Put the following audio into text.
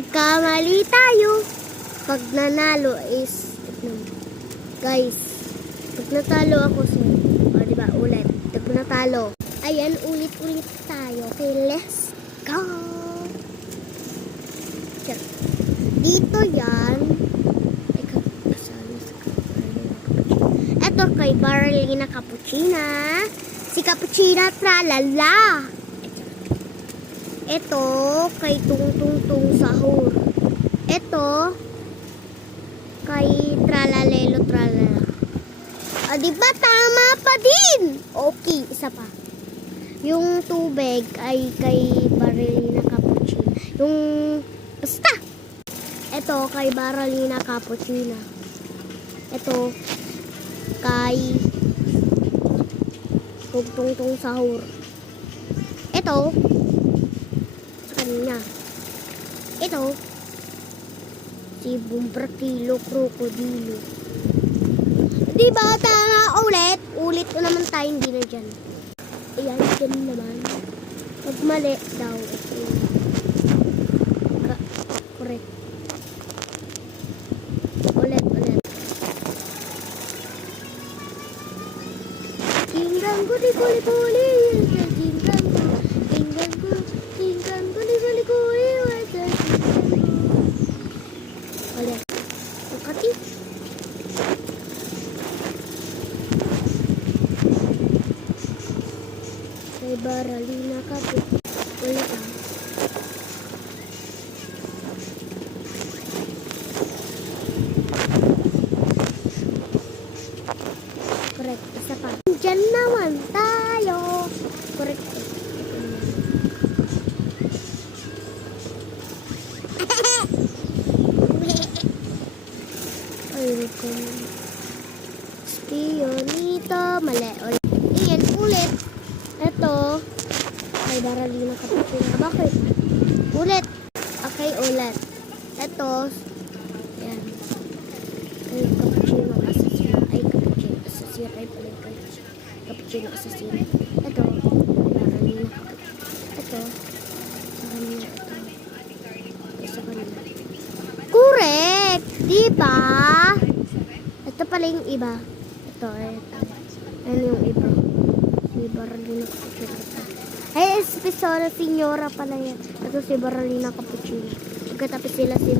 magkamali tayo. Pag nanalo is, guys, pag natalo ako, so, diba, ulit. Pag natalo, ayan, ulit-ulit tayo. Okay, let's go. Check. Dito yan. Ito kay Baralina Cappuccina. Si Cappuccina tralala. Ito kay Tung Sahur. Ito kay Tralalelo Tralala. Diba tama pa din? Okay, isa pa. Yung tubig ay kay Baralina Cappuccina. Yung basta. Ito kay Baralina Cappuccina. Ito kay Tung Sahur. Ito sa kanina. Ito si Bumbrakilo Krokodilo. Diba tama ulit? Ulit ko naman tayo, hindi na dyan. Ayan, dyan naman. Pag mali daw. Correct. Ulit. Tinggang guli-guli-guli. Tinggang guli-guli-guli. Ulit. Ukati. Kay Baralina Cappuccina. Ulit ah. Correct. Isa pa. Diyan naman tayo. Correct. Ayun ko. Spionito. Mali. Ulit. Ayan. Ulit. Ito. Kay Baralina Cappuccina. Bakit? Ulit. Okay. Ulit. Ito. Ayan. Kay Cappuccino Assassino. Ay, Cappuccino Assassino. Ay, pala kay Cappuccino Assassino. Ito. Baralina Cappuccino. Ito. Sa kanila. Ito. Sa kanila. Correct! Diba? Ito pala yung iba. Ito. Ano yung iba? Si Baralina Cappuccino. Ay, Espesola Signora pala yan. Ito si Baralina Cappuccino. Pagkatapos sila Tung